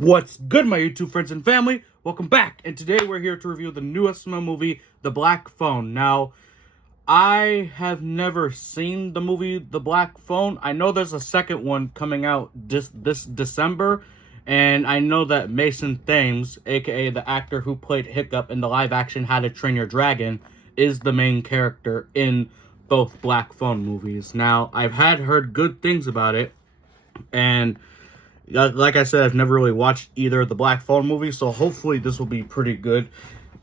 What's good, my YouTube friends and family? Welcome back, and today we're here to review the newest movie, The Black Phone. Now, I have never seen the movie The Black Phone. I know there's a second one coming out this December, and I know that Mason Thames, aka the actor who played Hiccup in the live-action How to Train Your Dragon, is the main character in both Black Phone movies. Now, I've heard good things about it, and like I said, I've never really watched either of the Black Phone movies, so hopefully this will be pretty good.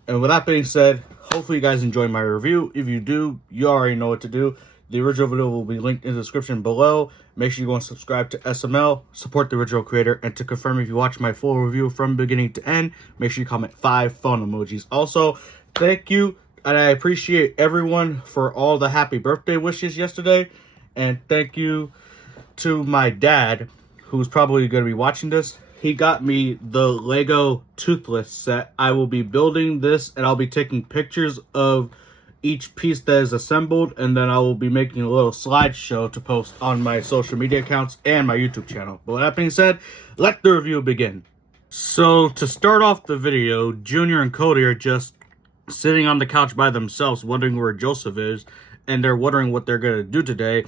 And with that being said, hopefully you guys enjoy my review. If you do, you already know what to do. The original video will be linked in the description below. Make sure you go and subscribe to SML, support the original creator, and to confirm if you watch my full review from beginning to end, make sure you comment 5 phone emojis. Also, thank you, and I appreciate everyone for all the happy birthday wishes yesterday. And thank you to my dad, who's probably going to be watching this. He got me the Lego Toothless set. I will be building this, and I'll be taking pictures of each piece that is assembled, and then I will be making a little slideshow to post on my social media accounts and my YouTube channel. But with that being said, let the review begin. So, to start off the video, Junior and Cody are just sitting on the couch by themselves, wondering where Joseph is, and they're wondering what they're going to do today.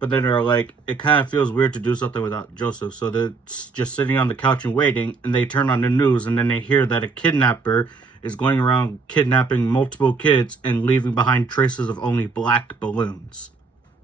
But then they're like, it kind of feels weird to do something without Joseph. So they're just sitting on the couch and waiting, and they turn on the news, and then they hear that a kidnapper is going around kidnapping multiple kids and leaving behind traces of only black balloons.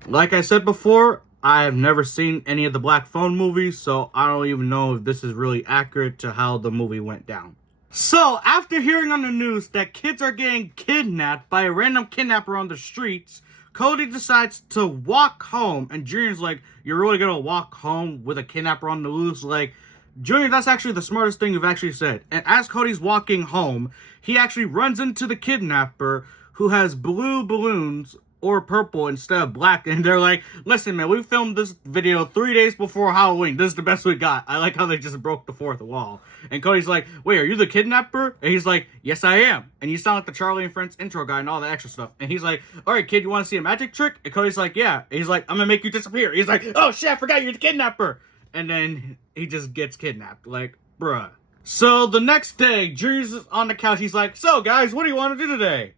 Like I said before, I have never seen any of the Black Phone movies, so I don't even know if this is really accurate to how the movie went down. So, after hearing on the news that kids are getting kidnapped by a random kidnapper on the streets, Cody decides to walk home, and Junior's like, you're really gonna walk home with a kidnapper on the loose? Like, Junior, that's actually the smartest thing you've actually said. And as Cody's walking home, he actually runs into the kidnapper, who has blue balloons, or purple instead of black, and they're like, listen man, we filmed this video 3 days before Halloween, this is the best we got. I like how they just broke the fourth wall. And Cody's like, wait, are you the kidnapper? And he's like, yes I am. And you sound like the Charlie and Friends intro guy and all the extra stuff. And he's like, alright kid, you want to see a magic trick? And Cody's like, yeah. And he's like, I'm gonna make you disappear. He's like, oh shit, I forgot you're the kidnapper. And then he just gets kidnapped. Like, bruh. So the next day, Junior's on the couch. He's like, so guys, what do you want to do today?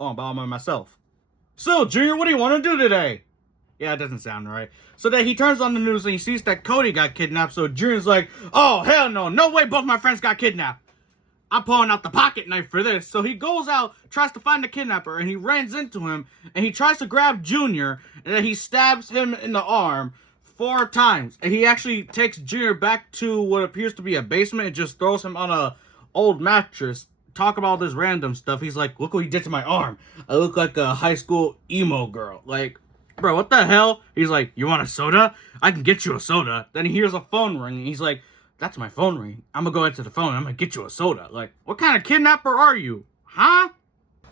Oh, I'm by myself. So, Junior, what do you want to do today? Yeah, it doesn't sound right. So then he turns on the news and he sees that Cody got kidnapped. So Junior's like, oh, hell no. No way both my friends got kidnapped. I'm pulling out the pocket knife for this. So he goes out, tries to find the kidnapper, and he runs into him. And he tries to grab Junior, and then he stabs him in the arm 4 times. And he actually takes Junior back to what appears to be a basement and just throws him on a old mattress. Talk about all this random stuff. He's like, look what he did to my arm. I look like a high school emo girl. Like, bro, what the hell? He's like, you want a soda? I can get you a soda. Then he hears a phone ring, and he's like, that's my phone ring. I'm gonna go into the phone, and I'm gonna get you a soda. Like, what kind of kidnapper are you? Huh?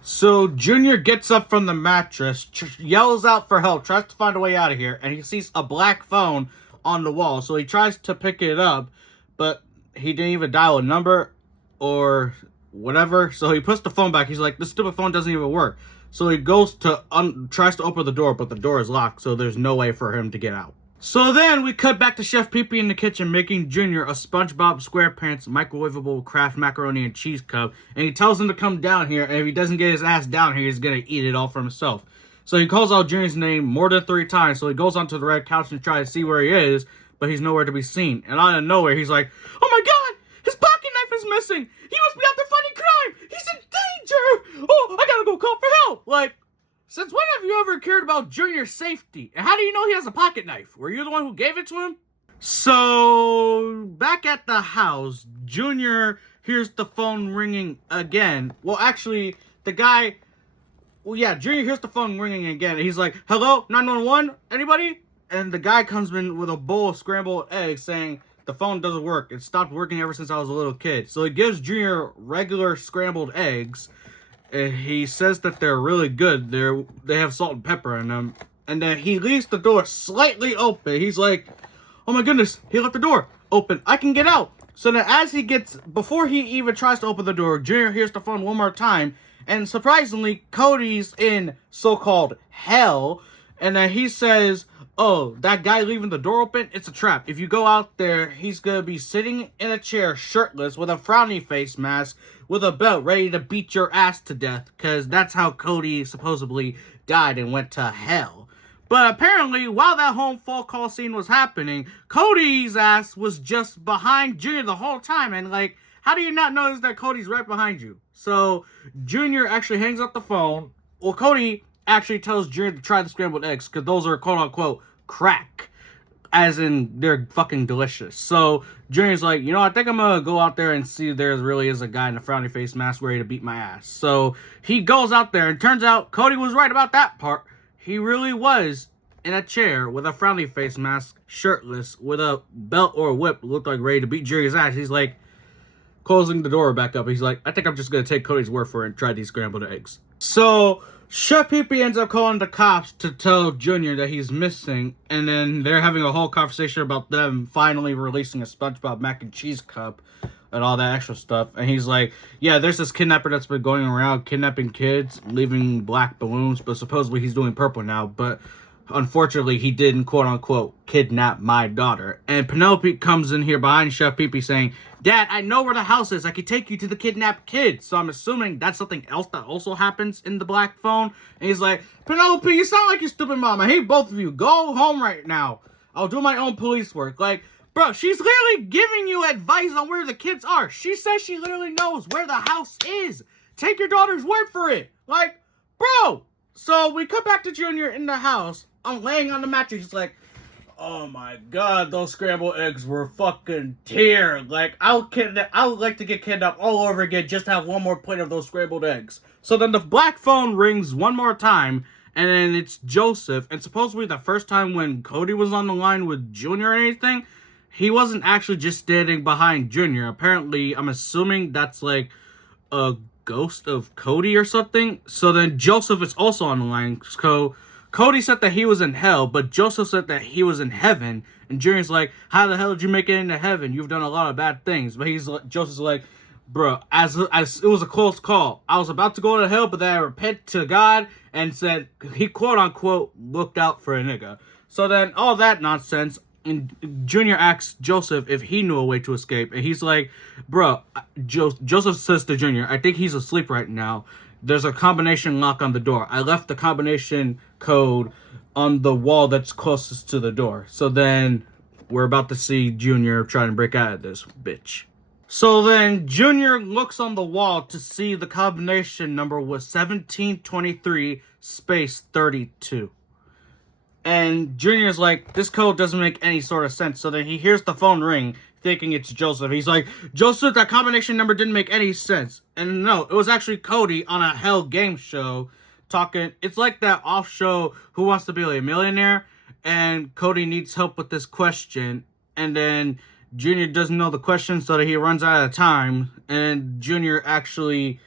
So, Junior gets up from the mattress, yells out for help, tries to find a way out of here, and he sees a black phone on the wall. So he tries to pick it up, but he didn't even dial a number or whatever. So he puts the phone back. He's like, this stupid phone doesn't even work. So he goes to tries to open the door, but the door is locked, so there's no way for him to get out. So then we cut back to Chef Pee-Pee in the kitchen making Junior a SpongeBob SquarePants microwavable Kraft macaroni and cheese cup, and he tells him to come down here, and if he doesn't get his ass down here, he's gonna eat it all for himself. So he calls out Junior's name more than 3 times, so he goes onto the red couch and tries to see where he is, but he's nowhere to be seen. And out of nowhere, he's like, oh my god, his pocket knife is missing! He must be out there fighting crime! He's in danger! Oh, I gotta go call for help! Like, since when have you ever cared about Junior's safety? And how do you know he has a pocket knife? Were you the one who gave it to him? So, back at the house, Junior hears the phone ringing again. Well, actually, Junior hears the phone ringing again. And he's like, hello, 911? Anybody? And the guy comes in with a bowl of scrambled eggs saying, the phone doesn't work. It stopped working ever since I was a little kid. So he gives Junior regular scrambled eggs. And he says that they're really good. They have salt and pepper in them. And then he leaves the door slightly open. He's like, oh my goodness, he left the door open. I can get out. So then before he even tries to open the door, Junior hears the phone one more time. And surprisingly, Cody's in so-called hell. And then he says, oh, that guy leaving the door open, it's a trap. If you go out there, he's going to be sitting in a chair shirtless with a frowny face mask with a belt ready to beat your ass to death, because that's how Cody supposedly died and went to hell. But apparently, while that home phone call scene was happening, Cody's ass was just behind Junior the whole time. And, like, how do you not notice that Cody's right behind you? So, Junior actually hangs up the phone. Well, Cody actually tells Junior to try the scrambled eggs, because those are quote-unquote crack. As in, they're fucking delicious. So, Junior's like, you know, I think I'm gonna go out there and see if there really is a guy in a frowny face mask ready to beat my ass. So, he goes out there, and turns out Cody was right about that part. He really was in a chair with a frowny face mask, shirtless, with a belt or a whip, looked like ready to beat Junior's ass. He's like, closing the door back up. He's like, I think I'm just gonna take Cody's word for it and try these scrambled eggs. So, Chef Pee-Pee ends up calling the cops to tell Junior that he's missing, and then they're having a whole conversation about them finally releasing a SpongeBob mac and cheese cup and all that extra stuff. And he's like, yeah, there's this kidnapper that's been going around kidnapping kids, leaving black balloons, but supposedly he's doing purple now. But unfortunately, he didn't, quote-unquote, kidnap my daughter. And Penelope comes in here behind Chef Pee-Pee saying, Dad, I know where the house is. I can take you to the kidnapped kids. So I'm assuming that's something else that also happens in the black phone. And he's like, Penelope, you sound like your stupid mom. I hate both of you. Go home right now. I'll do my own police work. Like, bro, she's literally giving you advice on where the kids are. She says she literally knows where the house is. Take your daughter's word for it. Like, bro. So we come back to Junior in the house. I'm laying on the mattress. He's like, oh my god, those scrambled eggs were fucking tear. Like, I would like to get kidnapped all over again just to have one more plate of those scrambled eggs. So then the black phone rings one more time, and then it's Joseph. And supposedly the first time when Cody was on the line with Junior or anything, he wasn't actually just standing behind Junior. Apparently, I'm assuming that's like a ghost of Cody or something. So then Joseph is also on the line. So Cody said that he was in hell, but Joseph said that he was in heaven. And Junior's like, how the hell did you make it into heaven? You've done a lot of bad things. But Joseph's like, bro, as it was a close call. I was about to go to hell, but then I repent to God and said, he quote-unquote looked out for a nigga. So then all that nonsense, and Junior asks Joseph if he knew a way to escape. And he's like, bro, Joseph says to Junior, I think he's asleep right now. There's a combination lock on the door. I left the combination code on the wall that's closest to the door. So then we're about to see Junior trying to break out of this bitch. So then Junior looks on the wall to see the combination number was 1723 space 32. And Junior's like, this code doesn't make any sort of sense. So then he hears the phone ring, thinking it's Joseph. He's like, Joseph, that combination number didn't make any sense. And no, it was actually Cody on a hell game show talking. It's like that off show, Who Wants to Be a Millionaire? And Cody needs help with this question. And then Junior doesn't know the question, so that he runs out of time. And Junior actually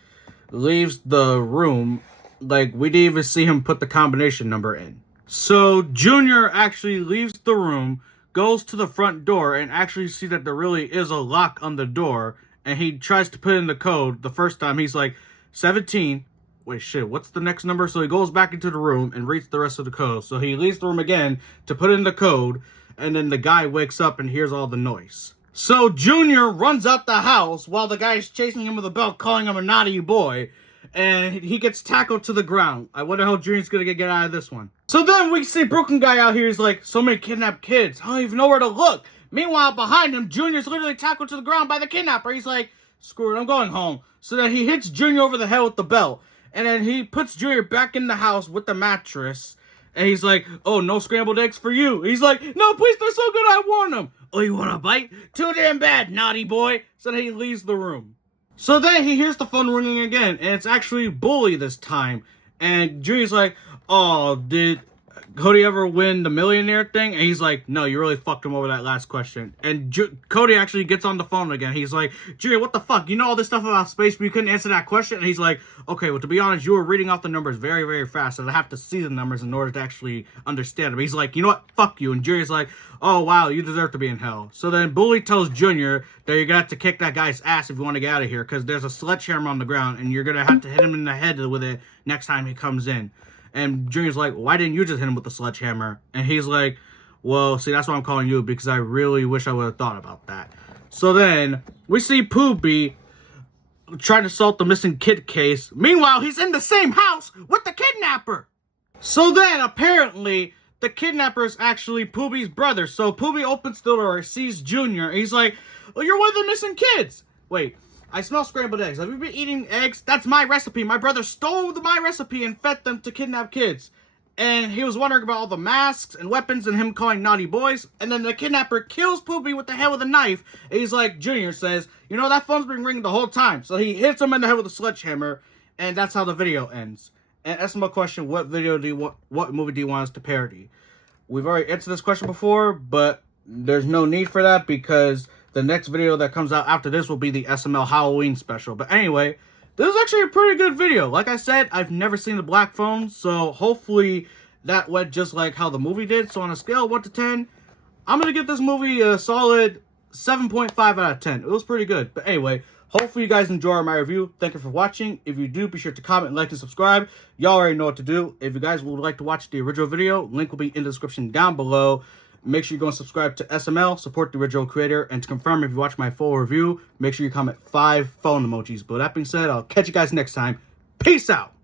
leaves the room. Like, we didn't even see him put the combination number in. So Junior actually leaves the room, goes to the front door, and actually see that there really is a lock on the door. And he tries to put in the code. The first time, he's like, 17. Wait, shit, what's the next number? So he goes back into the room and reads the rest of the code. So he leaves the room again to put in the code. And then the guy wakes up and hears all the noise. So Junior runs out the house while the guy is chasing him with a belt, calling him a naughty boy. And he gets tackled to the ground. I wonder how Junior's gonna get out of this one. So then we see Broken Guy out here. He's like, so many kidnapped kids. I don't even know where to look. Meanwhile, behind him, Junior's literally tackled to the ground by the kidnapper. He's like, screw it, I'm going home. So then he hits Junior over the head with the belt. And then he puts Junior back in the house with the mattress. And he's like, oh, no scrambled eggs for you. He's like, no, please, they're so good, I want them. Oh, you want a bite? Too damn bad, naughty boy. So then he leaves the room. So then he hears the phone ringing again, and it's actually Bully this time. And Junior's like, oh, did Cody ever win the millionaire thing? And he's like, no, you really fucked him over that last question. And Cody actually gets on the phone again. He's like, Junior, what the fuck? You know all this stuff about space, but you couldn't answer that question? And he's like, okay, well, to be honest, you were reading off the numbers very, very fast, and I have to see the numbers in order to actually understand them. He's like, you know what? Fuck you. And Junior's like, oh, wow, you deserve to be in hell. So then Bully tells Junior that you're going to have to kick that guy's ass if you want to get out of here, because there's a sledgehammer on the ground, and you're going to have to hit him in the head with it next time he comes in. And Junior's like, why didn't you just hit him with the sledgehammer? And he's like, well, see, that's why I'm calling you, because I really wish I would have thought about that. So then we see Poopy trying to solve the missing kid case. Meanwhile, he's in the same house with the kidnapper. So then, apparently, the kidnapper is actually Poopy's brother. So Poopy opens the door, sees Junior, and he's like, oh, you're one of the missing kids. Wait, I smell scrambled eggs. Have you been eating eggs? That's my recipe. My brother stole my recipe and fed them to kidnap kids. And he was wondering about all the masks and weapons and him calling naughty boys. And then the kidnapper kills Poopy with the head with a knife. And he's like, Junior says, you know, that phone's been ringing the whole time. So he hits him in the head with a sledgehammer. And that's how the video ends. And that's my question. What movie do you want us to parody? We've already answered this question before, but there's no need for that because the next video that comes out after this will be the SML Halloween special. But anyway, this is actually a pretty good video. Like I said, I've never seen the Black Phone, so hopefully that went just like how the movie did. So on a scale of 1 to 10, I'm going to give this movie a solid 7.5 out of 10. It was pretty good. But anyway, hopefully you guys enjoy my review. Thank you for watching. If you do, be sure to comment, like, and subscribe. Y'all already know what to do. If you guys would like to watch the original video, link will be in the description down below. Make sure you go and subscribe to SML, support the original creator, and to confirm if you watch my full review, make sure you comment 5 phone emojis. But that being said, I'll catch you guys next time. Peace out!